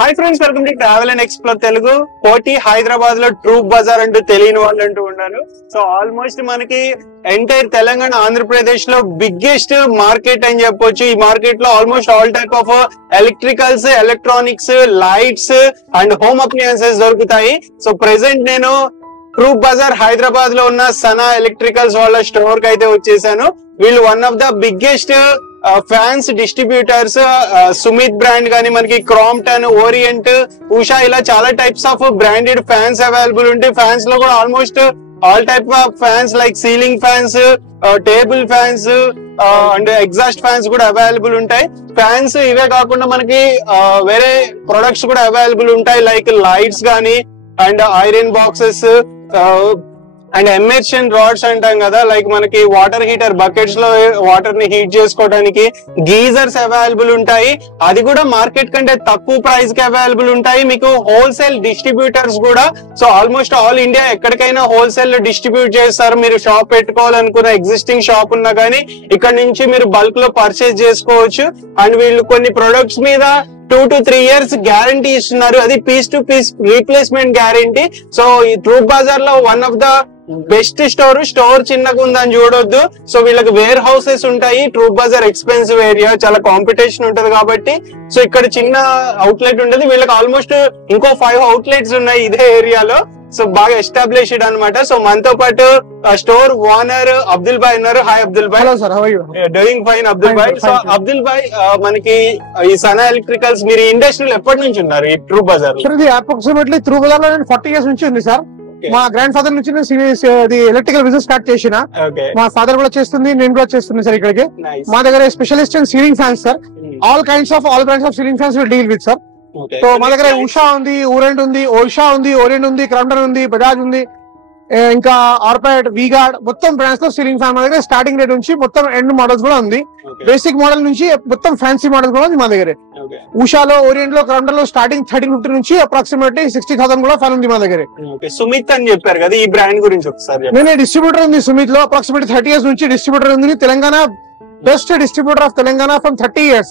Hi friends, welcome to travel and explore Telugu. కోటి హైదరాబాద్ లో troupe Bazar అంటూ తెలియని వాళ్ళు అంటూ ఉన్నాను. సో ఆల్మోస్ట్ మనకి ఎంటైర్ తెలంగాణ ఆంధ్రప్రదేశ్ లో బిగ్గెస్ట్ మార్కెట్ అని చెప్పొచ్చు. ఈ మార్కెట్ లో almost all type of electricals, electronics, lights and home appliances దొరుకుతాయి. సో ప్రెసెంట్ నేను ట్రూప్ బజార్ హైదరాబాద్ లో ఉన్న సనా ఎలక్ట్రికల్స్ వాళ్ళ స్టోర్ కి అయితే వచ్చేసాను. వీళ్ళు one of the biggest fans distributors. Sumit brand గానీ, మనకి క్రాంప్టన్, ఓరియంట్, ఉషా ఇలా చాలా types of branded fans available ఉంటాయి. ఫ్యాన్స్ లో కూడా almost all type of fans like ceiling fans, table fans and exhaust fans కూడా అవైలబుల్ ఉంటాయి. ఫ్యాన్స్ ఇవే కాకుండా మనకి వేరే ప్రొడక్ట్స్ కూడా అవైలబుల్ ఉంటాయి లైక్ లైట్స్ గానీ and iron boxes and ఎమర్షన్ rods అంటాం కదా, లైక్ మనకి వాటర్ హీటర్ బకెట్స్ లో వాటర్ ని హీట్ చేసుకోవడానికి గీజర్స్ అవైలబుల్ ఉంటాయి. అది కూడా మార్కెట్ కంటే తక్కువ ప్రైస్ కి అవైలబుల్ ఉంటాయి. మీకు హోల్సేల్ డిస్ట్రిబ్యూటర్స్ కూడా. సో ఆల్మోస్ట్ ఆల్ ఇండియా ఎక్కడికైనా హోల్సేల్ లో డిస్ట్రిబ్యూట్ చేస్తారు. మీరు షాప్ పెట్టుకోవాలనుకున్న ఎగ్జిస్టింగ్ షాప్ ఉన్నా కానీ ఇక్కడ నుంచి మీరు బల్క్ లో పర్చేస్ చేసుకోవచ్చు. అండ్ వీళ్ళు కొన్ని ప్రొడక్ట్స్ మీద 2 to 3 years గ్యారంటీ ఇస్తున్నారు. అది piece to piece replacement guarantee. So ఈ ట్రూప్ బజార్ లో one of the best store చిన్నగా ఉందని చూడొద్దు. సో వీళ్ళకి వేర్ హౌసెస్ ఉంటాయి. ట్రూప్ బజార్ ఎక్స్పెన్సివ్ ఏరియా, చాలా కాంపిటీషన్ ఉంటది కాబట్టి సో ఇక్కడ చిన్న అవుట్లెట్ ఉంటుంది. వీళ్ళకి ఆల్మోస్ట్ ఇంకో 5 అవుట్లెట్స్ ఉన్నాయి ఇదే ఏరియాలో. సో బాగా ఎస్టాబ్లిష్డ్ అనమాట. సో మనతో పాటు స్టోర్ ఓనర్ అబ్దుల్ భాయ్ ఉన్నారు. Hi Abdul bhai. Hello sir, how are you? Doing fine Abdul bhai. So Abdul bhai, మనకి ఈ సనా ఎలక్ట్రికల్స్ మీరు ఇండస్ట్రీలో ఎప్పటి నుంచి ఉన్నారు ఈ ట్రూప్ బజార్? సార్ ఇది అప్రాక్సిమేట్లీ ట్రూప్ బజార్ లో 40 years నుంచి ఉంది సార్. మా గ్రాండ్ ఫాదర్ నుంచి ఎలక్ట్రికల్ బిజినెస్ స్టార్ట్ చేసిన. మా ఫాదర్ కూడా చేస్తుంది, నేను కూడా చేస్తుంది సార్. ఇక్కడికి మా దగ్గర specialist in ceiling fans sir. All brands of ceiling fans will deal with sir. So మా దగ్గర ఉషా ఉంది, ఊరెంట్ ఉంది, ఓషా ఉంది, ఓరియంట్ ఉంది, క్రాంప్టన్ ఉంది, బజాజ్ ఉంది, ఇంకా ఆర్పాడ్, వీగార్డ్, మొత్తం బ్రాండ్స్ లో సీలింగ్ ఫ్యాన్ మా దగ్గర స్టార్టింగ్ రేట్ నుంచి మొత్తం ఎండ్ మోడల్స్ కూడా ఉంది. బేసిక్ మోడల్ నుంచి మొత్తం ఫ్యాన్సీ మోడల్స్ కూడా ఉంది మా దగ్గర. ఉషాలో, ఓరియంట్ లో, క్రాంప్టన్ లో స్టార్టింగ్ 1350 నుంచి అప్రాక్సిమేట్లీ 60,000 కూడా ఫ్యాన్ ఉంది మా దగ్గర. సుమిత్ అని చెప్పారు కదా, ఈ బ్రాండ్ గురించి ఒకసారి. నేనే డిస్ట్రిబ్యూటర్ ఉంది సుమిత్ లో. అప్రాక్సిమేట్లీ 30 years నుంచి డిస్ట్రిబ్యూటర్ ఉంది. Telangana best distributor of Telangana from 30 years.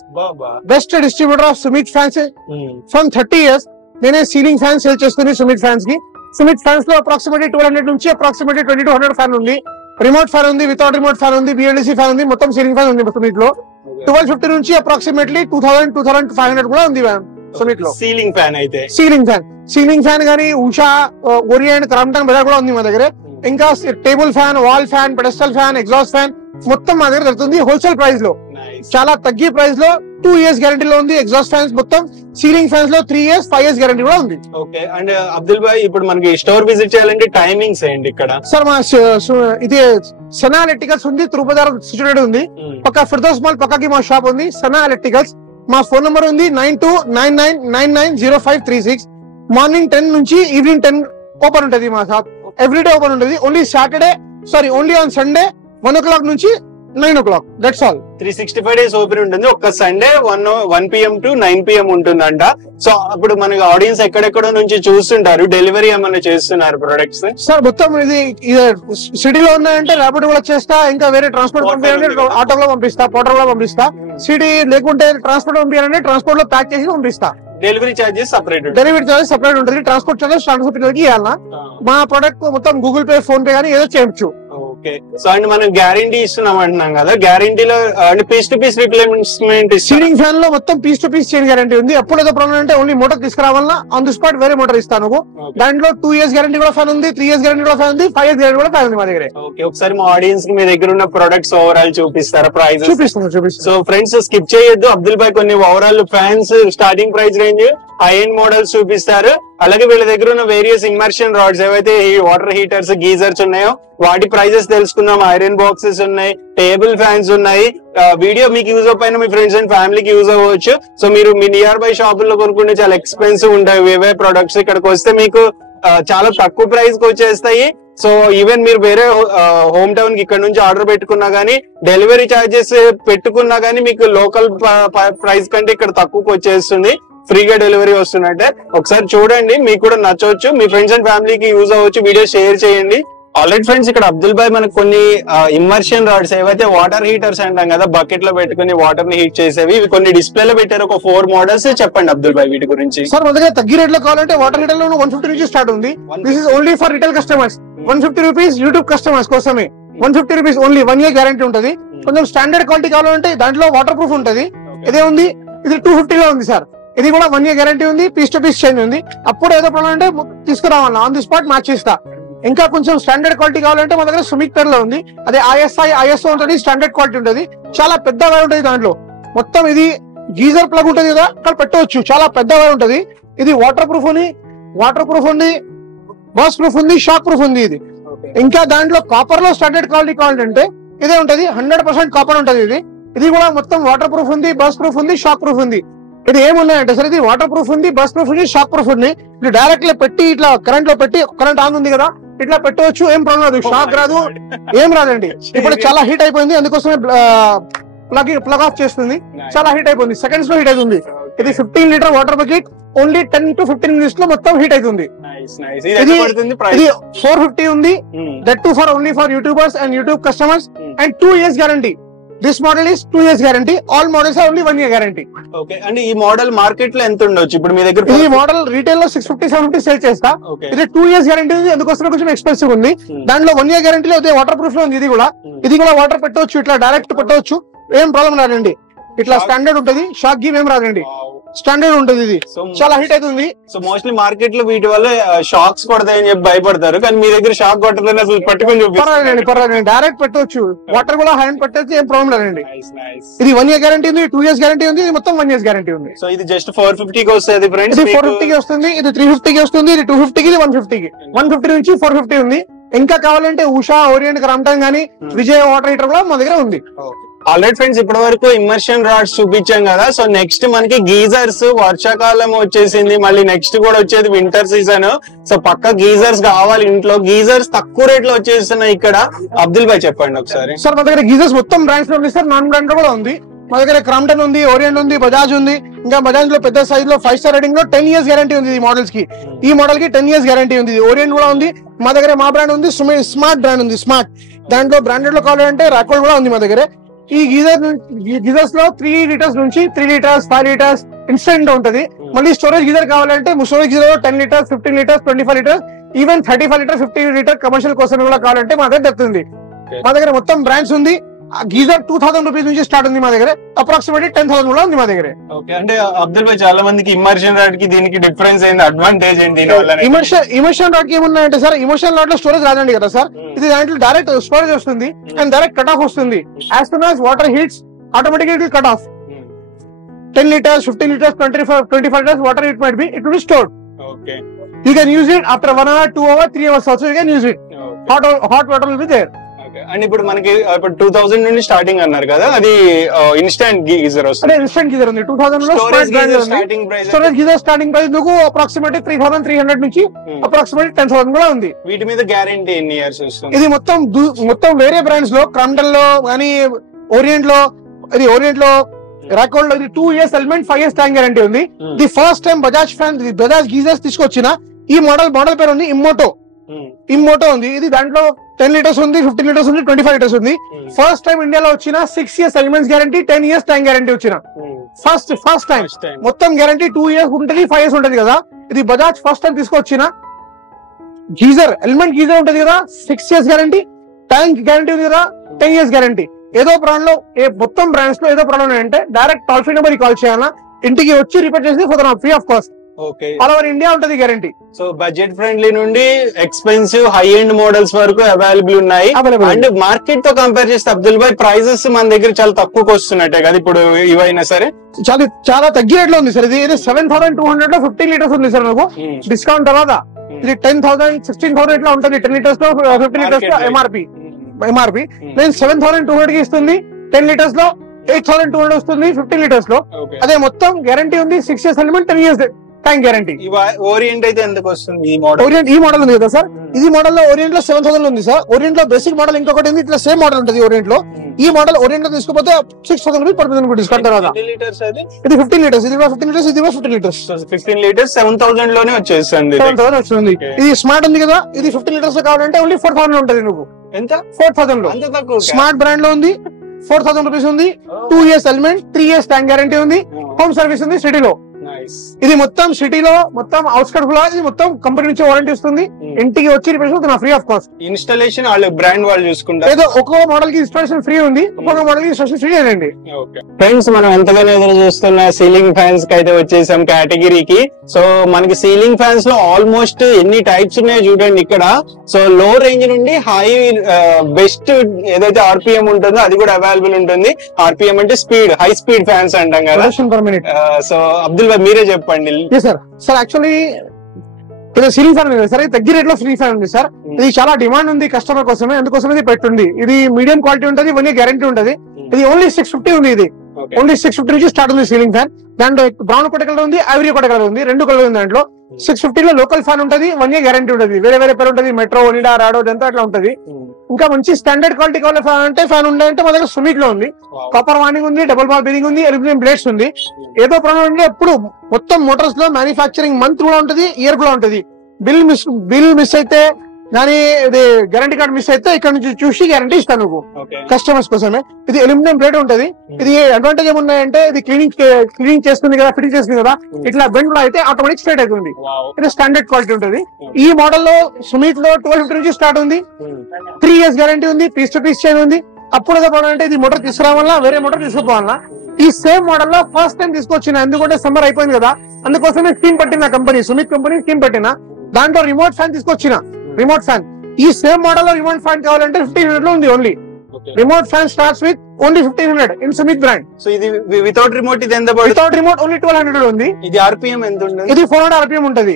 Best distributor of Sumit fans from 30 years. నేనే సీలింగ్ ఫ్యాన్స్ సేల్ చేస్తుంది సుమిత్ ఫ్యాన్స్ కి. సుమిత్ ఫ్యాన్స్ లో అప్రాక్సిమేట్లీ 1200 నుంచి అప్రాక్సిమేట్లీ 2200 ఫ్యాన్ ఉంది. రిమోట్ ఫ్యాన్ ఉంది, వితౌట్ రిమోట్ ఫ్యాన్ ఉంది, బిఎల్డిసి ఫ్యాన్ ఉంది, మొత్తం సీలింగ్ ఫ్యాన్ ఉంది సుమిత్ లో. 1250 నుంచి అప్రాక్సిమేట్లీ 2500 కూడా ఉంది సుమిత్ లో. సీలింగ్ ఫ్యాన్ అయితే సీలింగ్ ఫ్యాన్ కానీ ఉషా, ఓరియంట్, క్రాంప్టన్, బజాజ్ కూడా ఉంది మా దగ్గర. ఇంకా table fan, wall fan, pedestal fan, exhaust fan మొత్తం మా దగ్గర దొరుకుతుంది హోల్సేల్ ప్రైస్ లో. చాలా తగ్గి ప్రైస్ లో 2 years గ్యారంటీ లో ఉంది. ఎగ్జాస్ట్ ఫ్యాన్స్ మొత్తం, సీలింగ్ ఫ్యాన్స్ లో 3 years, 5 years గ్యారంటీ కూడా ఉంది. ఓకే. అండ్ అబ్దుల్ భాయ్, ఇప్పుడు మనకి స్టోర్ విజిట్ చేయాలంటే టైమింగ్స్ ఏంటి ఇక్కడ? సార్ మా ఇది సనా ఎలక్ట్రికల్స్ ఉంది, ట్రూప్ బజార్ సిచువేటెడ్ ఉంది. పక్క ఫిర్దౌస్ మాల్ పక్కకి మా షాప్ ఉంది సనా ఎలక్ట్రికల్స్. మా ఫోన్ నంబర్ ఉంది 9299990536. మార్నింగ్ 10 నుంచి ఈవినింగ్ 10 ఓపెన్ ఉంటుంది మా షాప్. ఎవ్రీడే ఓపెన్ ఉంటుంది. ఓన్లీ ఆన్ సండే 1 o'clock నుంచి 9 o'clock. That's all. 365 days open ఉంటుంది. ఒక్క సండే 1 PM to 9 PM ఉంటుందంట. సో అప్పుడు మనకి ఆడియన్స్ ఎక్కడెక్కడో నుంచి చూస్తుంటారు. డెలివరీ ఏమైనా చేస్తున్నారు ప్రొడక్ట్స్? సార్ మొత్తం ఇది సిటీలో ఉన్నాయంటే ర్యాపిడ్ కూడా చేస్తా. ఇంకా వేరే ట్రాన్స్పోర్ట్ పంపించాలంటే ఆటోలో పంపిస్తా, పోటర్ లో పంపిస్తా. సిటీ లేకుంటే ట్రాన్స్పోర్ట్ పంపించాలంటే ట్రాన్స్పోర్ట్ లో ప్యాక్ చేసి పంపిస్తా. డెలివరీ చార్జెస్ సపరేట్ ఉంటుంది. ట్రాన్స్పోర్ట్ కి ఇవ్వాలా. మా ప్రొడక్ట్ మొత్తం గూగుల్ పే, ఫోన్ పే కానీ ఏదో చేయొచ్చు. ఓకే. సో అండ్ మనం గ్యారంటీ ఇస్తున్నాం అంటున్నాం కదా, గ్యారంటీలో piece to piece replacement. Ceiling fan లో మొత్తం piece to piece change guarantee ఉంది. ఎప్పుడు ఏదో ప్రాబ్లం అంటే ఓన్లీ మోటార్ తీసుకురావాలన్నా ఆన్ ది స్పాట్ వేరే మోటార్ ఇస్తాను. దాంట్లో 2 years గ్యారంటీ కూడా ఫ్యాన్ ఉంది, 3 years గ్యారంటీ కూడా ఫ్యాన్ ఉంది, 5 years గ్యారంటీ కూడా ఫ్యాన్ ఉంది మా దగ్గర. ఓకే. ఒకసారి మా ఆడియన్స్ కి మీ దగ్గర ఉన్న ప్రొడక్ట్స్ ఓవరాల్ చూపిస్తారా? ప్రైస్ చూపిస్తాను. సో ఫ్రెండ్స్, స్కిప్ చేయొద్దు. అబ్దుల్ భాయ్ కొన్ని overall fans starting price range, high end models చూపిస్తారు. అలాగే వీళ్ళ దగ్గర ఉన్న వేరియస్ ఇమర్షన్ రాడ్స్, ఏవైతే వాటర్ హీటర్స్, గీజర్స్ ఉన్నాయో వాటి ప్రైజెస్ తెలుసుకుందాం. ఐరన్ బాక్సెస్ ఉన్నాయి, టేబుల్ ఫ్యాన్స్ ఉన్నాయి. వీడియో మీకు యూజ్ అయిపోయినా మీ ఫ్రెండ్స్ అండ్ ఫ్యామిలీకి యూజ్ అవ్వచ్చు. సో మీరు మీ నియర్ బై షాపుల్లో కొనుక్కుంటే చాలా ఎక్స్పెన్సివ్ ఉంటాయి వేవే ప్రొడక్ట్స్. ఇక్కడికి వస్తే మీకు చాలా తక్కువ ప్రైస్ కి వచ్చేస్తాయి. సో ఈవెన్ మీరు వేరే హోమ్ టౌన్ కి ఇక్కడ నుంచి ఆర్డర్ పెట్టుకున్నా గానీ, డెలివరీ ఛార్జెస్ పెట్టుకున్నా గానీ మీకు లోకల్ ప్రైస్ కంటే ఇక్కడ తక్కువకి వచ్చేస్తుంది. ఫ్రీగా డెలివరీ వస్తున్నట్టే. ఒకసారి చూడండి, మీకు కూడా నచ్చవచ్చు, మీ ఫ్రెండ్స్ అండ్ ఫ్యామిలీకి యూజ్ అవ్వచ్చు. వీడియో షేర్ చేయండి. ఆల్రెడీ ఫ్రెండ్స్ ఇక్కడ అబ్దుల్ భాయ్ మనకు కొన్ని ఇమ్మర్షన్ రాడ్స్ ఏవైతే వాటర్ హీటర్స్ అంటాం కదా, బకెట్ లో పెట్టుకుని వాటర్ ని హీట్ చేసేవి, ఇవి కొన్ని డిస్ప్లే లో పెట్టారు. ఒక 4 మోడల్స్ చెప్పండి అబ్దుల్ భాయ్ వీటి గురించి. సార్ మన దగ్గర తగ్గి రేట్ లో కావాలంటే వాటర్ హీటర్ లో 150 నుంచి స్టార్ట్ ఉంది. This is only for retail customers. 150 rupees YouTube customers కోసమే. 150 రూపీస్ ఓన్లీ, 1 year గ్యారంటీ ఉంటది. కొంచెం స్టాండర్డ్ క్వాలిటీ కావాలంటే దాంట్లో వాటర్ ప్రూఫ్ ఉంటది. ఇదే ఉంది, ఇది 250 లో ఉంది సార్. ఇది కూడా 1 year గ్యారంటీ ఉంది, పీస్ టు పీస్ చేంజ్ ఉంది. అప్పుడు ఏదో ప్రాబ్లం అంటే తీసుకురావాలి, ఆన్ ది స్పాట్ మ్యాచ్ చేస్తా. ఇంకా కొంచెం స్టాండర్డ్ క్వాలిటీ కావాలంటే మన దగ్గర సుమిక్ పేర్ లో ఉంది. అదే ISO ఉంటుంది, స్టాండర్డ్ క్వాలిటీ ఉంటుంది, చాలా పెద్ద వైర్ ఉంటుంది దాంట్లో. మొత్తం ఇది గీజర్ ప్లగ్ ఉంటుంది కదా, అక్కడ పెట్టవచ్చు, చాలా పెద్ద వైర్ ఉంటుంది. ఇది వాటర్ ప్రూఫ్ ఉంది, బస్ ప్రూఫ్ ఉంది, షాక్ ప్రూఫ్ ఉంది ఇది. ఇంకా దాంట్లో కాపర్ లో స్టాండర్డ్ క్వాలిటీ కావాలంటే ఇదే ఉంటది, 100% కాపర్ ఉంటది ఇది. ఇది కూడా మొత్తం వాటర్ ప్రూఫ్ ఉంది, బస్ ప్రూఫ్ ఉంది, షాక్ ప్రూఫ్ ఉంది. ఇది ఏమున్నాయంటే సార్, ఇది వాటర్ ప్రూఫ్ ఉంది, బస్ ప్రూఫ్ ఉంది, షాక్ ప్రూఫ్ ఉంది. ఇది డైరెక్ట్ లో పెట్టి ఇట్లా కరెంట్ లో పెట్టి, కరెంట్ ఆన్ ఉంది కదా, ఇట్లా పెట్టవచ్చు, ఏం ప్రాబ్లం రాదు, షాక్ రాదు, ఏం రాదండి. ఇప్పుడు చాలా హీట్ అయిపోయింది, అందుకోసమే ప్లగ్ ఆఫ్ చేస్తుంది. చాలా హీట్ అయిపోయింది, సెకండ్స్ లో హీట్ అవుతుంది. ఇది 15 litre water bucket, only 10 to 15 minutes లో మొత్తం హీట్ అవుతుంది. ఇది 450 ఉంది, that too for only for YouTubers and YouTube customers, and 2 years guarantee. This model is 2 years guarantee. All models are only 1 year guarantee. Okay, అంటే ఈ model market లో ఎంత ఉండొచ్చు ఇప్పుడు మీ దగ్గర? ఈ మోడల్ రీటైల్ లో 650-750 సేల్ చేస్తా. ఇది 2 years గ్యారంటీ ఉంది, అందుకోసం కొంచెం ఎక్స్పెన్సివ్ ఉంది. దాంట్లో 1 year గ్యారంటీ లో వాటర్ ప్రూఫ్ లో ఉంది. ఇది కూడా వాటర్ పెట్టవచ్చు, ఇట్లా డైరెక్ట్ పెట్టవచ్చు, ఏం ప్రాబ్లం రాదండి. ఇట్లా స్టాండర్డ్ ఉంటది, షాక్ గీమ్ ఏం రాదండి, స్టాండర్డ్ ఉంటది. ఇది చాలా హీట్ అవుతుంది. సో మోస్ట్లీ మార్కెట్ లో వీటి వల్ల షాక్స్ కొడతాయని చెప్పి భయపడతారు, కానీ మీ దగ్గర షాక్ కొట్టదని అసలు పట్టుకొని పర్వాలేదండి, డైరెక్ట్ పెట్టవచ్చు, వాటర్ కూడా హ్యాండ్ పెట్టచ్చు, ఏం ప్రాబ్లం లేదండి. ఇది 1 year గ్యారంటీ ఉంది, 2 years గ్యారంటీ ఉంది, ఇది మొత్తం 1 years గ్యారంటీ ఉంది. సో ఇది జస్ట్ 450 కి వస్తుంది ఫ్రెండ్స్. ఇది 450 కి వస్తుంది, ఇది 350 కి వస్తుంది, ఇది 250 కి, ఇది 150 కి. 150 నుంచి 450 ఉంది. ఇంకా కావాలంటే ఉషా, ఓరియంట్, క్రాంప్టన్ గానీ, విజయ్ వాటర్ హీటర్ కూడా మా దగ్గర ఉంది. ఆల్రెడీ ఫ్రెండ్స్ ఇప్పటి వరకు ఇమ్మర్షన్ రాడ్స్ చూపించాం కదా. సో నెక్స్ట్ మనకి గీజర్స్, వర్షాకాలం వచ్చేసింది, మళ్ళీ నెక్స్ట్ కూడా వచ్చేది వింటర్ సీజన్. సో పక్క గీజర్స్ కావాలి ఇంట్లో. గీజర్స్ తక్కువ రేట్ లో వచ్చేస్తున్నాయి ఇక్కడ. అబ్దుల్ భాయ్ చెప్పండి ఒకసారి. సార్ మా దగ్గర గీజర్స్ మొత్తం బ్రాండ్స్ లో ఉంది సార్, నాన్ బ్రాండ్ లో కూడా ఉంది. మా దగ్గర క్రాంప్టన్ ఉంది, ఓరియంట్ ఉంది, బజాజ్ ఉంది. ఇంకా బజాజ్ లో పెద్ద సైజ్ లో 5 star రేటింగ్ లో 10 years గ్యారంటీ ఉంది. ఈ మోడల్స్ కి, ఈ మోడల్ కి 10 years గ్యారంటీ ఉంది. ఓరియంట్ కూడా ఉంది మా దగ్గర. మా బ్రాండ్ ఉంది, స్మార్ట్ బ్రాండ్ ఉంది, స్మార్ట్. దాంట్లో బ్రాండెడ్ లో కావాలంటే రాకోల్ కూడా ఉంది మా దగ్గర. ఈ గీజర్స్ లో 3 liters నుంచి 3 liters, 5 liters ఇన్స్టెంట్ ఉంటది. మళ్ళీ స్టోరేజ్ గీజర్ కావాలంటే storage geyser 10 liters, 15 liters, 25 liters, even 35 liters, 50 liters commercial కోసం కూడా కావాలంటే మా దగ్గర దొరుకుతుంది. మా దగ్గర మొత్తం బ్రాండ్స్ ఉంది. గీజర్ 2000 రూపీస్ నుంచి స్టార్ట్ ఉంది మా దగ్గర, అప్రాక్సిమేట్లీ 10,000 కూడా ఉంది మా దగ్గర. ఓకే, అంటే అబ్దుల్ భాయ్ చాలా మందికి ఇమర్షన్ రాడ్ కి దీనికి డిఫరెన్స్ ఏంది, అడ్వాంటేజ్ ఏంటి? ఇమర్షన్ రాడ్ కి ఏమున్నాయంటే సార్, ఇమర్షన్ రాడ్ లో స్టోరేజ్ రాదండి కదా సార్. ఇది దాంట్లో డైరెక్ట్ స్టోరేజ్ వస్తుంది అండ్ డైరెక్ట్ కట్ ఆఫ్ వస్తుంది. As soon as water heats automatically cut off. 10 liters, 15 liters, 25 liters water it might be, it will be stored. Okay. You can use it after 1 hour, 2 hours, 3 hours also you can use it. Okay. Hot water will be there. And ఇప్పుడు మనకి ఇప్పుడు 2000 నుండి starting అన్నారు కదా, అది instant geyser వస్తుంది. Instant geyser ఉంది 2000 లో. స్టోరేజ్ గీజర్ స్టార్టింగ్ ప్రైస్ మీకు అప్రాక్సిమేట్లీ 3300 నుంచి అప్రాక్సిమేట్లీ 10,000 కూడా ఉంది. వీటి మీద గ్యారంటీ ఎన్ని ఇయర్స్ వస్తుంది? ఇది మొత్తం వేరే బ్రాండ్స్ లో, క్రాంప్టన్ లో కానీ, ఓరియంట్ లో రాకోల్ లో ఇది 2 years element, 5 years tank guarantee ఉంది. The first time Bajaj geysers తీసుకొచ్చిన ఈ మోడల్ పేరు ఉంది ఇమ్మోటో ఉంది. ఇది దాంట్లో 10 liters ఉంది, 15 liters ఉంది, 25 liters ఉంది. ఫస్ట్ టైం ఇండియాలో వచ్చిన 6 years elements guarantee, 10 years tank guarantee వచ్చిన ఫస్ట్ టైం. మొత్తం గ్యారంటీ 2 years ఉంటుంది, 5 years ఉంటది కదా. ఇది బజాజ్ ఫస్ట్ టైం తీసుకొచ్చిన గీజర్, ఎలిమెంట్ గీజర్ ఉంటది కదా, 6 years గ్యారంటీ, ట్యాంక్ గ్యారంటీ ఉంది కదా, 10 years గ్యారంటీ. ఏదో బ్రాండ్ లో, మొత్తం బ్రాండ్స్ లో ఏదో ప్రాబ్లం అంటే direct toll free number call చేయాలా, ఇంటికి వచ్చి రిపేర్ చేసి పోతాం, free of cost. All over India ఉంటది గ్యారంటీ. సో బడ్జెట్ ఫ్రెండ్లీ నుండి ఎక్స్పెన్సివ్ హై ఎండ్ మోడల్స్ వరకు అవైలబుల్ ఉన్నాయి. అండ్ మార్కెట్ తో కంపేర్ చేస్తే అబ్దుల్ భాయ్ ప్రైజెస్ మన దగ్గర చాలా తక్కువకి వస్తున్నట్టే కదా ఇప్పుడు ఇవైనా సరే? చాలా తగ్గి రేట్ లో ఉంది సార్. ఇది 7,200 లో 15 liters ఉంది సార్ నాకు డిస్కౌంట్ తర్వాత. ఇది 10,000, 16,000 ఇట్లా ఉంటుంది 10 liters లో, 15 liters లో ఎంఆర్పి. నేను 7,200 కి ఇస్తుంది. 10 liters లో 8,200 వస్తుంది 15 liters లో. అదే మొత్తం గ్యారంటీ ఉంది 6 years element, 10 years tank guarantee. Orient అయితే ఎందుకు వస్తుంది ఈ మోడల్? ఓరియంట్ ఈ మోడల్ ఉంది కదా సార్, ఇది మోడల్ లో ఓరియంట్ లో 7000 ఉంది సార్. ఓరియంట్ లో బేసిక్ మోడల్ ఇంకొకటి ఉంది, ఇట్లా సేమ్ మోడల్ ఉంటుంది ఓరియంట్ లో. ఈ మోడల్ ఓరియంట్ లో తీసుకోపోతే 6000 రూపీస్ పడుతుంది డిస్కౌంట్ తర్వాత. ఇది 15 లీటర్స్, ఇది 15 లీటర్స్, ఇది 15 లీటర్స్. 15 లీటర్స్ 7000 లోనే వచ్చేస్తుంది. 7000 వస్తుంది. ఇది స్మార్ట్ ఉంది కదా, ఇది 15 లీటర్స్ కావాలంటే ఓన్లీ 4000 ఉంటుంది. నువ్వు ఎంత? 4000 లో స్మార్ట్ బ్రాండ్ లో ఉంది. 4000 రూపీస్ ఉంది. 2 years element, 3 years tank guarantee ఉంది. హోమ్ సర్వీస్ ఉంది సిటీలో. ఇది మొత్తం సిటీలో మొత్తం అవుట్స్కట్స్ లో ఇది మొత్తం కంపెనీ నుంచి వారంటీ ఇస్తుంది. ఇంటికి వచ్చి repair free of cost. Installation వాళ్ళు బ్రాండ్ వాళ్ళు చూసుకుంటారు. ఏదో ఒక్కో మోడల్ కి ఇన్స్టాలేషన్ ఫ్రీ ఉంది, ఒక్కొక్క మోడల్ కి ఇన్స్టాలేషన్ ఫ్రీ అదండి. ఫ్రెండ్స్, మనం ఎంతగానో ఎదురు చూస్తున్న సీలింగ్ ఫ్యాన్స్ కి అయితే వచ్చేసాం కేటగిరీకి. సో మనకి సీలింగ్ ఫ్యాన్స్ లో ఆల్మోస్ట్ ఎన్ని టైప్స్ ఉన్నాయో చూడండి ఇక్కడ. సో లో రేంజ్ నుండి హై బెస్ట్ ఏదైతే ఆర్పిఎం ఉంటుందో అది కూడా అవైలబుల్ ఉంటుంది. ఆర్పిఎం అంటే స్పీడ్, హై స్పీడ్ ఫ్యాన్స్ అంటాం కదా. సో అబ్దుల్ భాయ్ మీరే చెప్పండి. సార్ యాక్చువల్లీ ఇది సీలింగ్ ఫ్యాన్ ఉంది సార్, ఇది తగ్గి రేట్ లో ఫ్రీ ఫ్యాన్ ఉంది సార్. ఇది చాలా డిమాండ్ ఉంది కస్టమర్ కోసమే, అందుకోసం ఇది పెట్టుంది. ఇది మీడియం క్వాలిటీ ఉంటుంది, 1 year గ్యారంటీ ఉంటుంది. ఇది ఓన్లీ 650 ఉంది. ఇది ఓన్లీ 650 నుంచి స్టార్ట్ ఉంది సీలింగ్ ఫ్యాన్. దాంట్లో బ్రౌన్ ఒకటి కలర్ ఉంది, ఐవరీ ఒకటి కలర్ ఉంది, 2 కలర్ ఉంది దాంట్లో. 650 లో లోకల్ ఫ్యాన్ ఉంటుంది, 1 year గ్యారంటీ ఉంటుంది. వేరే వేరే పేరు ఉంటుంది, మెట్రో, ఒనిడా, రాడో, అంతా అట్లా ఉంటుంది. ఇంకా మంచి స్టాండర్డ్ క్వాలిటీ కావాలి ఫ్యాన్ ఉండాలంటే మా దగ్గర సుమిట్ లో ఉంది. కాపర్ వార్నింగ్ ఉంది, డబుల్ బాల్ బీరింగ్ ఉంది, అల్యూమినియం బ్లేడ్స్ ఉంది. ఏదో ప్రాబ్లం అంటే ఎప్పుడు మొత్తం మోటార్స్ లో మ్యానుఫాక్చరింగ్ మంత్ కూడా ఉంటుంది, ఇయర్ కూడా ఉంటుంది. బిల్ మిస్ అయితే కానీ ఇది గ్యారంటీ కార్డ్ మిస్ అయితే ఇక్కడ నుంచి చూసి గ్యారంటీ ఇస్తాను నువ్వు కస్టమర్స్ కోసమే. ఇది అల్యూమినియం బ్లేడ్ ఉంటుంది. ఇది అడ్వాంటేజ్ ఏమున్నాయంటే ఇది క్లీనింగ్ చేస్తుంది కదా, ఫిటింగ్ చేస్తుంది కదా, ఇట్లా బెండ్ లో అయితే ఆటోమేటిక్ స్ట్రైట్ అవుతుంది. ఇది స్టాండర్డ్ క్వాలిటీ ఉంటుంది. ఈ మోడల్ లో సుమిట్ లో 1250 నుంచి స్టార్ట్ ఉంది. 3 years గ్యారంటీ ఉంది, పీస్ టు పీస్ చైన్ ఉంది. అప్పుడు అంటే ఇది మోటార్ తీసుకురావాలా, వేరే మోటార్ తీసుకుపోవాలా. ఈ సేమ్ మోడల్ లో ఫస్ట్ టైం తీసుకొచ్చిన, ఎందుకంటే సమ్మర్ అయిపోయింది కదా, అందుకోసమే స్కీమ్ పట్టిన కంపెనీ, సుమిత్ కంపెనీ స్కీమ్ పట్టిన. దాంట్లో రిమోట్ ఫ్యాన్ తీసుకొచ్చిన, రిమోట్ ఫ్యాన్. ఈ సేమ్ మోడల్ లో రిమోట్ ఫ్యాన్ కావాలంటే 1500 లో ఉంది only. Remote fan starts with only 1500 in Sumit brand. So ఇది వితౌట్ రిమోట్ ఇది ఎంత పడుతుంది? వితౌట్ రిమోట్ ఓన్లీ 1200 ఉంది. ఇది ఆర్పిఎం ఎంత ఉంటుంది? ఇది 400 ఆర్పిఎం ఉంటుంది.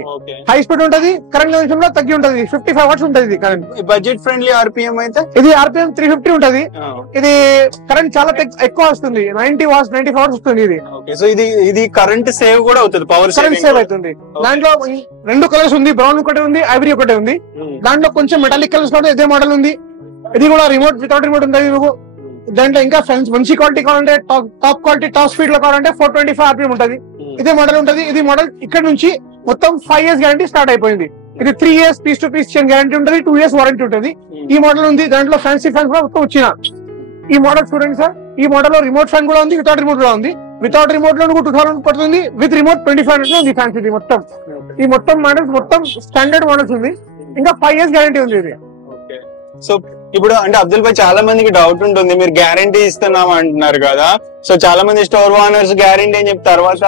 హై స్పీడ్ ఉంటుంది, కరెంట్ నిమిషం లో తగ్గి ఉంటుంది. 55 watts ఉంటుంది ఇది కరెంట్. బడ్జెట్ ఫ్రెండ్లీ ఆర్పిఎం అయితే ఇది ఆర్పిఎం 350 ఉంటుంది. ఇది కరెంట్ చాలా ఎక్కువ వస్తుంది, 90 watts 95 watts వస్తుంది ఇది. సో ఇది కరెంట్ సేవ్ కూడా అవుతుంది, పవర్ కరెంట్ సేవ్ అవుతుంది. దాంట్లో 2 కలర్స్ ఉంది, బ్రౌన్ ఒకటి ఉంది, ఐవరీ ఒకటి ఉంది. దాంట్లో కొంచెం మెటాలిక్ కలర్స్ లో ఇదే మోడల్ ఉంది. ఇది కూడా రిమోట్ వితౌట్ రిమోట్ ఉంటుంది నువ్వు. దాంట్లో ఇంకా ఫ్రెండ్స్ మంచి క్వాలిటీ కావాలంటే, టాప్ క్వాలిటీ టాప్ స్పీడ్ లో కావాలంటే 425 ఆర్పిఎం ఉంటుంది. ఇదే మోడల్ ఉంటుంది. ఇది మోడల్ ఇక్కడ నుంచి మొత్తం 5 years గ్యారంటీ స్టార్ట్ అయిపోయింది. ఇది 3 years piece to piece chain guarantee ఉంటుంది, 2 years వారంటీ ఉంటుంది. ఈ మోడల్ ఉంది. దాంట్లో ఫ్యాన్సీ ఫ్యాన్స్ కూడా మొత్తం వచ్చిన. ఈ మోడల్ చూడండి సార్, ఈ మోడల్ లో రిమోట్ ఫ్యాన్ కూడా ఉంది, వితౌట్ రిమోట్ కూడా ఉంది. వితౌట్ రిమోట్ లో 2000 పడుతుంది, విత్ రిమోట్ 2500 ఉంది ఫ్యాన్స్. ఇది మొత్తం ఈ మొత్తం మోడల్స్ మొత్తం స్టాండర్డ్ మోడల్స్ ఉంది. ఇంకా 5 years గ్యారంటీ ఉంది ఇది. సో ఇప్పుడు అంటే అబ్దుల్ భాయ్ చాలా మందికి డౌట్ ఉంటుంది, మీరు గ్యారంటీ ఇస్తున్నాం అంటున్నారు కదా. సో చాలా మంది స్టోర్ ఓనర్స్ గ్యారంటీ అని చెప్పి తర్వాత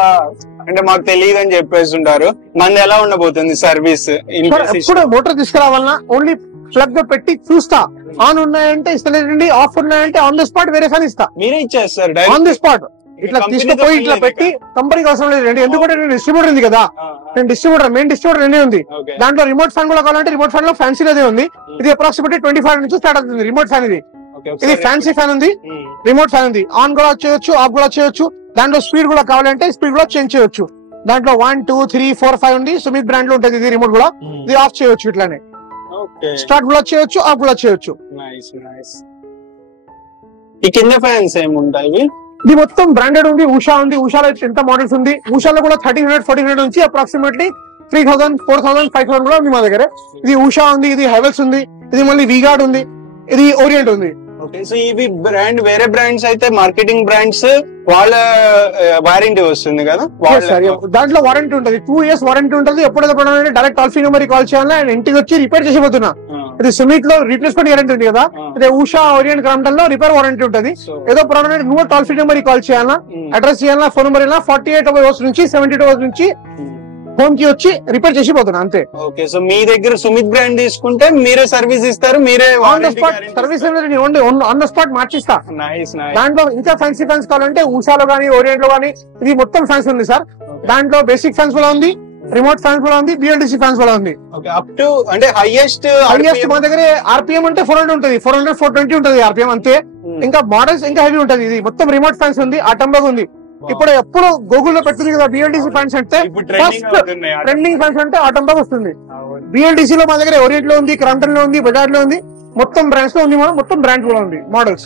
అంటే మాకు తెలియదు అని చెప్పేస్తుంటారు. మంది ఎలా ఉండబోతుంది సర్వీస్? ఇప్పుడు మోటార్ తీసుకురావాలన్నా ఓన్లీ ప్లగ్ పెట్టి చూస్తా, ఆన్ ఉన్నాయంటే ఇస్తలేదండి, ఆఫ్ ఉన్నాయంటే ఆన్ ది స్పాట్ వేరే ఫ్యాన్ ఇస్తా. మీరే ఇచ్చేస్తారు ఆన్ ది స్పాట్. ఇట్లా తీసుకుపోయి ఇట్లా పెట్టి కంపెనీకి అవసరం లేదు. ఎందుకంటే నేను డిస్ట్రిబ్యూటర్ ఉంది కదా, నేను డిస్ట్రిబ్యూటర్ మెయిన్ డిస్ట్రిబ్యూటర్ అనే ఉంది. దాంట్లో రిమోట్ ఫ్యాన్ కూడా కావాలంటే రిమోట్ ఫ్యాన్ లో ఫ్యాన్సీ అదే ఉంది. ఇది అప్రాక్సిమేట్లీ 25 నుంచి స్టార్ట్ అవుతుంది రిమోట్ ఫ్యాన్. ఇది ఫ్యాన్సీ ఫ్యాన్ ఉంది, రిమోట్ ఫ్యాన్ ఉంది. ఆన్ కూడా చేయొచ్చు, ఆఫ్ కూడా చేయొచ్చు. దాంట్లో స్పీడ్ కూడా కావాలంటే స్పీడ్ కూడా చేంజ్ చేయొచ్చు. దాంట్లో 1 2 3 4 5 ఉంది. సుమిత్ బ్రాండ్ లో ఉంటుంది ఇది రిమోట్ కూడా. ఇది ఆఫ్ చేయొచ్చు, ఇట్లానే స్టార్ట్ కూడా చేయొచ్చు, ఆఫ్ కూడా చేయొచ్చు. ఈ కింద ఫ్యాన్స్ ఏముంటాయి? ఇది మొత్తం బ్రాండెడ్ ఉంది. ఉషా ఉంది, ఉషాలో ఎంత మోడల్స్ ఉంది. ఉషాలో కూడా 1300 1400 నుంచి అప్రాక్సిమేట్లీ 3000 4000 5000 కూడా ఉంది మా దగ్గర. ఇది ఉషా ఉంది, ఇది హెవెల్స్ ఉంది, ఇది మళ్ళీ వీగార్డ్ ఉంది, ఇది ఓరియంట్ ఉంది. సో ఇవి బ్రాండ్ వేరే బ్రాండ్స్ అయితే మార్కెటింగ్ బ్రాండ్స్ వాళ్ళ వారంటీ వస్తుంది కదా. దాంట్లో వారంటీ ఉంటుంది, 2 years వారంటీ ఉంటుంది. ఎప్పుడైతే direct toll free number call చేయాలి, ఆయన ఇంటికి వచ్చి రిపేర్ చేసిపోతున్నా. ఇది సుమిత్ లో రీప్లేస్మెంట్ గ్యారంటీ ఉంది కదా. అదే ఉషా ఓరియంట్ క్రాంప్టన్ లో రిపేర్ వారంటీ ఉంటుంది. ఏదో ప్రాబ్లం నువ్వు టోల్ ఫ్రీ నెంబర్ కాల్ చేయాలా, అడ్రస్ చేయాలా, ఫోన్ నెంబర్ 48 hours నుంచి 72 hours నుంచి హోమ్ కి వచ్చి రిపేర్ చేసిపోతున్నా అంతే. ఓకే, సో మీ దగ్గర సుమిత్ బ్రాండ్ తీసుకుంటే మీరే సర్వీస్ ఇస్తారు, మీరే on the spot service on the spot మార్చిస్తా. దాంట్లో ఇంకా ఫ్యాన్సీ ఫ్యాన్స్ కావాలంటే ఉషాలో గానీ ఓరియంట్ లో గానీ ఇది మొత్తం ఫ్యాన్స్ ఉంది సార్. దాంట్లో బేసిక్ ఫ్యాన్స్ కూడా ఉంది, రిమోట్ ఫ్యాన్స్ కూడా ఉంది, బిఎల్డిసి ఫ్యాన్స్ కూడా ఉంది. అప్ టు అంటే హైయెస్ట్ మా దగ్గర ఆర్పిఎం అంటే 400 ఉంటుంది, 400 420 ఉంటుంది ఆర్పిఎం అంతే. ఇంకా మోడల్స్ ఇంకా హెవీ ఉంటుంది. ఇది మొత్తం రిమోట్ ఫ్యాన్స్ ఉంది, ఆటంలో ఉంది. ఇప్పుడు ఎప్పుడు గూగుల్ లో పెడుతుంది కదా బిఎల్డిసి ఫ్యాన్స్ అంటే ఫస్ట్ ట్రెండింగ్ ఫ్యాన్స్ అంటే ఆటంబాగ్ వస్తుంది. బిఎల్డిసి లో మా దగ్గర ఓరియంట్ లో ఉంది, క్రాంప్టన్ లో ఉంది, బజాజ్ లో ఉంది, మొత్తం బ్రాండ్స్ లో ఉంది, మొత్తం బ్రాండ్స్ లో ఉంది మోడల్స్.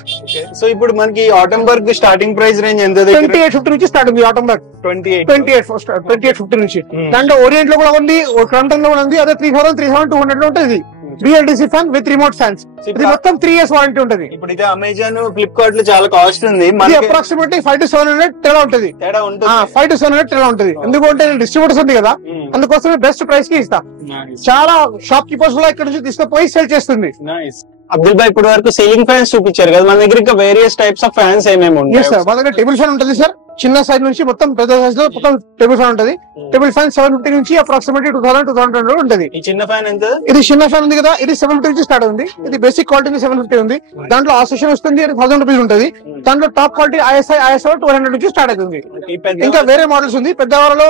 సో ఇప్పుడు మనకి ఆటంబర్గ్ స్టార్టింగ్ ప్రైస్ రేంజ్ ఎంత? 2850 నుంచి స్టార్ట్ ఉంది ఆటంబర్గ్. 2850 నుంచి. దాంట్లో ఓరియంట్ లో కూడా ఉంది, క్రాంప్టన్ లో కూడా ఉంది. అదే 3200 లో ఉంటుంది BLDC fan with remote fans. ఇది మొత్తం 3 years వారంటీ ఉంటుంది. ఇప్పుడు ఇది అమెజాన్, ఫ్లిప్కార్ట్ లో చాలా కాస్ట్ ఉంది. అప్రాక్సిమేట్లీ 5 to 700 తేడా ఉంటుంది. 5 to 700 తేడా ఉంటుంది. ఎందుకంటే డిస్ట్రిబ్యూటర్స్ ఉంది కదా, అందుకోసమే బెస్ట్ ప్రైస్ కి ఇస్తా. చాలా షాప్ కీపర్స్ కూడా ఇక్కడ నుంచి తీసుకుపోయి సేల్ చేస్తుంది. అబ్దుల్ భాయ్ ఇప్పుడు వరకు సీలింగ్ ఫ్యాన్స్ చూపించారు కదా, మన దగ్గర ఇంకా వేరియస్ టైప్స్ ఆఫ్ ఫ్యాన్స్ ఏమేమి ఉంటాయి? సార్ మా దగ్గర టేబుల్ ఫ్యాన్ ఉంటుంది సార్, చిన్న సైజ్ నుంచి మొత్తం పెద్ద సైజ్ లో మొత్తం టేబుల్ ఫ్యాన్ ఉంటుంది. టేబుల్ ఫ్యాన్ 750 నుంచి అప్రాక్సిమేట్లీ 2000 ఉంటుంది. ఈ చిన్న ఫ్యాన్ ఎంత? ఇది చిన్న ఫ్యాన్ ఉంది కదా, ఇది 750 నుంచి స్టార్ట్ ఉంది. ఇది బేసిక్ క్వాలిటీ 750 ఉంది. దాంట్లో ఆ సెషన్ వస్తుంది, 1000 రూపీస్ ఉంటుంది. దాంట్లో టాప్ క్వాలిటీ ISO 200 నుంచి స్టార్ట్ అవుతుంది. ఇంకా వేరే మోడల్స్ ఉంది. పెద్ద వాళ్ళలో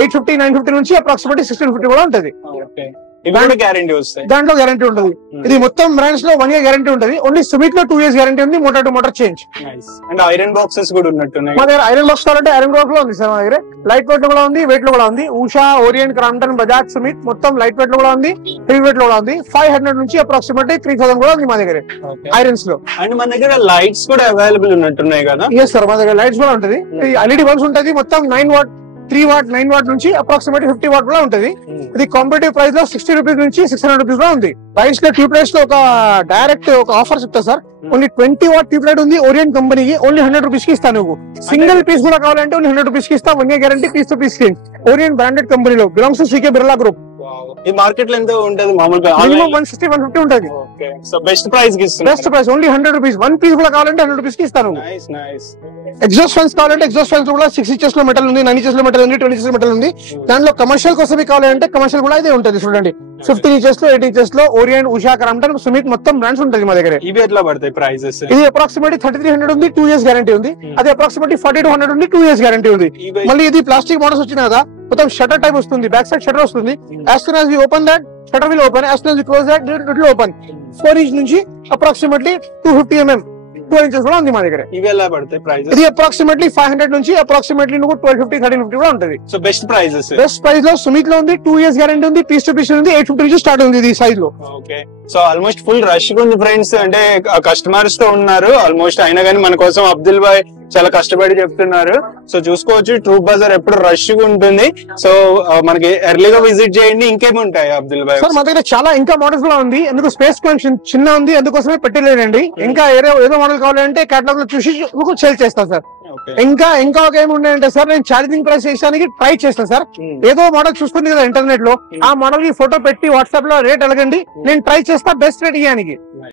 850, 950 నుంచి అప్రాక్సిమేట్లీ 1650 కూడా ఉంటుంది. దాంట్లో గ్యారంటీ ఉంటుంది. ఇది మొత్తం బ్రాండ్స్ లో 1 year గ్యారంటీ ఉంటుంది. ఓన్లీ సుమిత్ లో 2 years గ్యారంటీ ఉంది, motor to motor change. And iron boxes కూడా ఉన్నట్టున్నాయి మా దగ్గర. ఐరన్ బాక్స్ కావాలంటే ఐరన్ బాక్స్ లో ఉంది సార్ మా దగ్గర. లైట్ వెయిట్ లో కూడా ఉంది, వెయిట్ లో కూడా ఉంది. ఉషా, ఓరియంట్, క్రాంప్టన్, బజాజ్, సుమిత్ మొత్తం లైట్ వెయిట్ లో కూడా ఉంది, హెవీ వెయిట్ లో కూడా ఉంది. 500 నుంచి అప్రాక్సిమేట్లీ 3000 కూడా ఉంది మా దగ్గర ఐరన్స్ లో. అండ్ మన దగ్గర లైట్స్ కూడా అవైలబుల్ ఉన్నట్టున్నాయి కదా? ఎస్ సార్, మా దగ్గర లైట్స్ కూడా ఉంటుంది. LED బల్బ్స్ ఉంటుంది మొత్తం 9 watt, 3 watt, 9 watt నుంచి అప్రాక్సిమేట్లీ 50 watt కూడా ఉంటుంది. ఇది కాంపిటేటివ్ ప్రైస్ లో 60 రూపీస్ నుంచి 600 రూపీస్ లో ఉంది. ప్రైస్ లో ట్యూబ్ లైట్స్ లో ఒక డైరెక్ట్ ఒక ఆఫర్ చెప్తా sir. Only 20 watt tube light ఉంది ఓరియంట్ కంపెనీకి, ఓన్లీ 100 రూపీస్ కి ఇస్తాను. నువ్వు సింగిల్ పీస్ కూడా కావాలంటే ఓన్లీ 100 రూపీస్ కి ఇస్తా. 1 year guarantee, piece to piece screen. Orient branded కంపెనీలో belongs to CK Birla group. ఈ మార్కెట్ లో ఎంత ఉంటుంది మామూలుగా? 160, 150 ఉంటుంది. సో బెస్ట్ ప్రైస్ కి ఇస్తాను. Best price only 100 rupees. 1 piece కూడా కావాలంటే 100 రూపీస్ కి ఇస్తాను. ఎగ్జాస్ట్ ఫ్యాన్స్ కావాలంటే ఎగ్జాస్ట్ ఫ్యాన్స్ కూడా 6 inches లో మెటల్ ఉంది, 9 inches లో మెటల్ ఉంది, 20 inches లో మెటల్ ఉంది. దాంట్లో కమర్షియల్ కోసం కావాలంటే కమర్షియల్ కూడా ఇదే ఉంటుంది. చూడండి 15 inches లో, 8 inches లో ఓరియంట్, ఉషా, క్రాంప్టన్, సుమిత్ మొత్తం బ్రాండ్స్ ఉంటుంది మా దగ్గర. ఇవి ఎట్లా పడతాయి ప్రైసెస్? ఇది అప్రాక్సిమేట్లీ 3300 ఉంది, 2 years గ్యారంటీ ఉంది. అది అప్రాక్సిమేట్లీ 4200 ఉంది, 2 years గ్యారంటీ ఉంది. మళ్ళీ ఇది ప్లాస్టిక్ మోడల్స్ వచ్చినాయి కదా, మొత్తం షట్టర్ టైప్ వస్తుంది, బ్యాక్ సైడ్ షట్టర్ వస్తుంది. As soon as we open that shutter will open, as soon as we close that it will open. 4 inch నుంచి అప్రాక్సిమేట్లీ 250 mm 12 inches కూడా ఉంది మా దగ్గర. ఇవి ఎలా పడతాయి ప్రైస్? ఇది అప్రాక్సిమేట్లీ 500 నుంచి అప్రాక్సిమేట్లీ 1250, 1350 కూడా ఉంటుంది. So best prices. Best price లో సుమిత్ లో ఉంది, 2 years గ్యారంటీ ఉంది, పీస్ టు పీస్ ఉంది, 850 నుంచి స్టార్ట్ ఉంది ఇది సైజ్ లో. Okay, so almost full rush ఉంది ఫ్రెండ్స్. అంటే కస్టమర్స్ తో ఉన్నారు ఆల్మోస్ట్. అయినా కానీ మన కోసం అబ్దుల్ భాయ్ చాలా కష్టపడి చెప్తున్నారు. సో చూసుకోవచ్చు, ట్రూప్ బజార్ ఎప్పుడు రష్ గా ఉంటుంది. సో మనకి ఎర్లీగా విజిట్ చేయండి. ఇంకేముంటాయి అబ్దుల్ భాయ్? సార్ మా దగ్గర చాలా ఇంకా మోడల్స్ కూడా ఉంది. ఎందుకు స్పేస్ కొంచెం చిన్న ఉంది, అందుకోసమే పెట్టలేదండి. ఇంకా ఏదో మోడల్ కావాలంటే కేటలాగ్ లో చూసి సేల్ చేస్తాను సార్. ఇంకా ఒక ఏముండే సార్, నేను ఛార్జింగ్ ప్రైస్ చేయడానికి ట్రై చేస్తాను సార్. ఏదో మోడల్ చూస్తుంది కదా ఇంటర్నెట్ లో, ఆ మోడల్ కి ఫోటో పెట్టి వాట్సాప్ లో రేట్ అడగండి, నేను ట్రై చేస్తా బెస్ట్ రేట్ ఇవ్వడానికి.